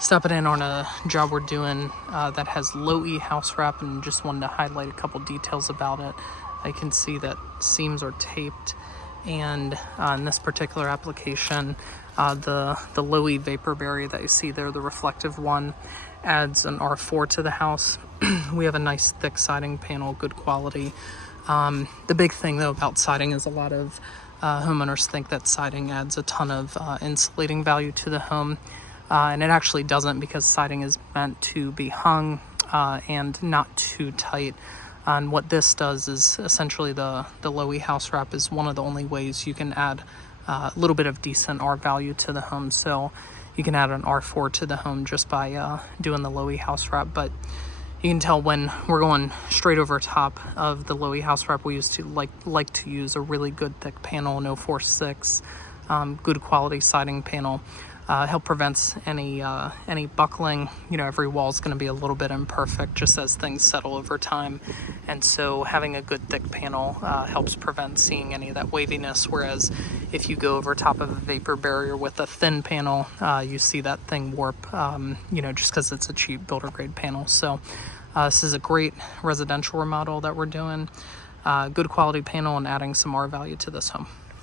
Stepping in on a job we're doing that has low E house wrap, and just wanted to highlight a couple details about it. I can see that seams are taped, and in this particular application, the low E vapor barrier that you see there, the reflective one, adds an R4 to the house. We have a nice thick siding panel, good quality. The big thing though about siding is a lot of homeowners think that siding adds a ton of insulating value to the home. And it actually doesn't, because siding is meant to be hung and not too tight. And what this does is essentially the low E house wrap is one of the only ways you can add a little bit of decent R value to the home. So you can add an R4 to the home just by doing the low E house wrap. But you can tell when we're going straight over top of the low E house wrap, we used to like to use a really good thick panel, an 046, good quality siding panel. Help prevents any buckling. You know, every wall is going to be a little bit imperfect just as things settle over time, and so having a good thick panel helps prevent seeing any of that waviness. Whereas if you go over top of a vapor barrier with a thin panel, you see that thing warp. You know, just because it's a cheap builder grade panel. So this is a great residential remodel that we're doing. Good quality panel and adding some R value to this home.